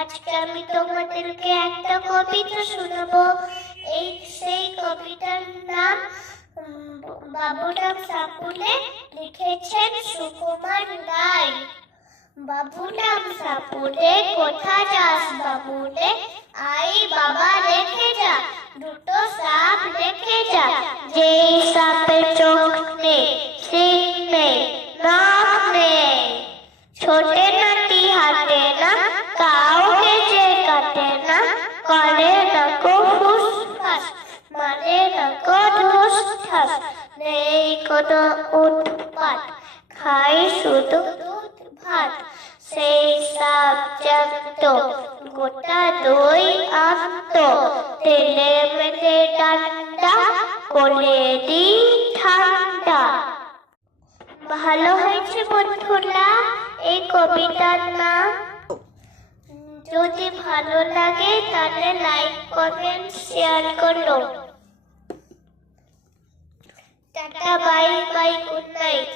আজকে আমি তোমাদেরকে একটা কবিতা শোনাবো। সেই কবিতার নাম বাবুরাম সাপুড়ে, লিখেছেন সুকুমার রায়। বাবুরাম সাপুড়ে, কোথা যাস বাবুরে, আই বাবা রেখে যা, দুটো সাপ রেখে যা। যেই সাপের চোখ নেই, শিং নেই, নখ নেই, ছোটে নাটি হাঁটে না, কাউকে যে কাটে না, করে না কো ফুসফাস, মানে না কো ঢুস ঠাস, নেই কোনো উৎপাত, খাই শুধু দুধ ভাত। সেই সাপ জ্যান্ত, গোটা দই আনত, তেলে মেলে ডান্ডা, কোলে দি ঠান্ডা। ভালো হয়েছে বন্ধুরা এই কবিতার নাম। যদি ভালো লাগে তাহলে লাইক কমেন্ট শেয়ার করো। Tata, bye bye, good night.